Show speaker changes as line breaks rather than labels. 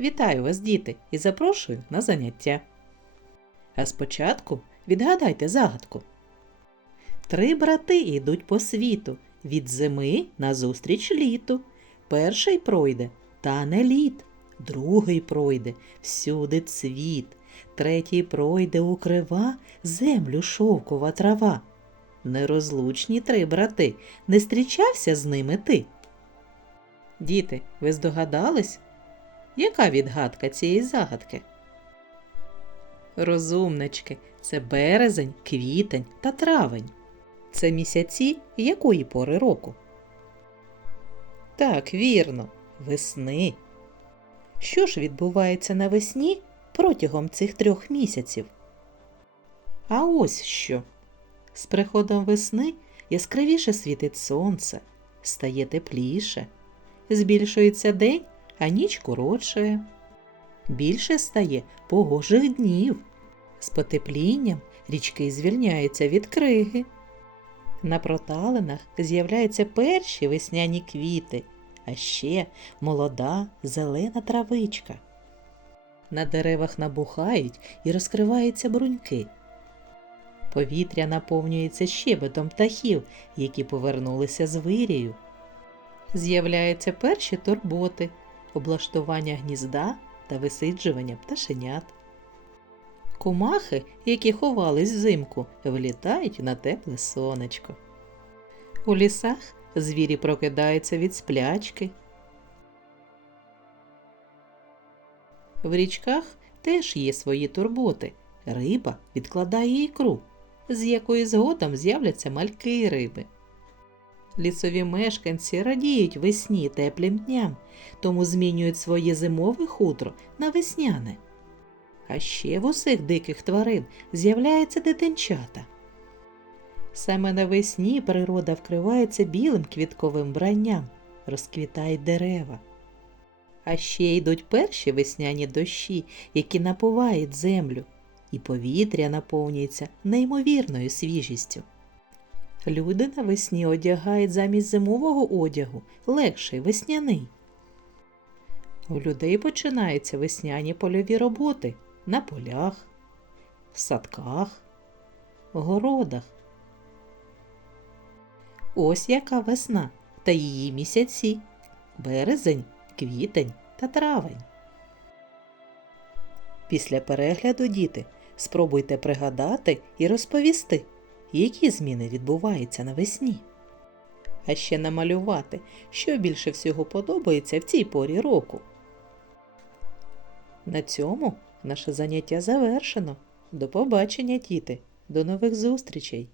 Вітаю вас, діти, і запрошую на заняття. А спочатку відгадайте загадку. Три брати йдуть по світу, від зими назустріч літу. Перший пройде, та не лід, другий пройде, всюди цвіт, третій пройде укрива землю шовкова трава. Нерозлучні три брати, не зустрічався з ними ти. Діти, ви здогадались? Яка відгадка цієї загадки? Розумнички, це березень, квітень та травень. Це місяці якої пори року? Так, вірно, весни. Що ж відбувається навесні протягом цих трьох місяців? А ось що. З приходом весни яскравіше світить сонце, стає тепліше, збільшується день, а ніч коротшає. Більше стає погожих днів. З потеплінням річки звільняються від криги. На проталинах з'являються перші весняні квіти, а ще молода зелена травичка. На деревах набухають і розкриваються бруньки. Повітря наповнюється щебетом птахів, які повернулися з вирію. З'являються перші турботи, облаштування гнізда та висиджування пташенят. Кумахи, які ховались взимку, влітають на тепле сонечко. У лісах звірі прокидаються від сплячки. В річках теж є свої турботи. Риба відкладає ікру, з якої згодом з'являться мальки риби. Лісові мешканці радіють весні теплим дням, тому змінюють своє зимове хутро на весняне. А ще в усіх диких тварин з'являються дитинчата. Саме навесні природа вкривається білим квітковим вбранням, розквітають дерева. А ще йдуть перші весняні дощі, які напувають землю, і повітря наповнюється неймовірною свіжістю. Люди навесні одягають замість зимового одягу легший весняний. У людей починаються весняні польові роботи на полях, в садках, городах. Ось яка весна та її місяці березень, квітень та травень. Після перегляду діти спробуйте пригадати і розповісти, які зміни відбуваються навесні. А ще намалювати, що більше всього подобається в цій порі року. На цьому наше заняття завершено. До побачення, діти. До нових зустрічей!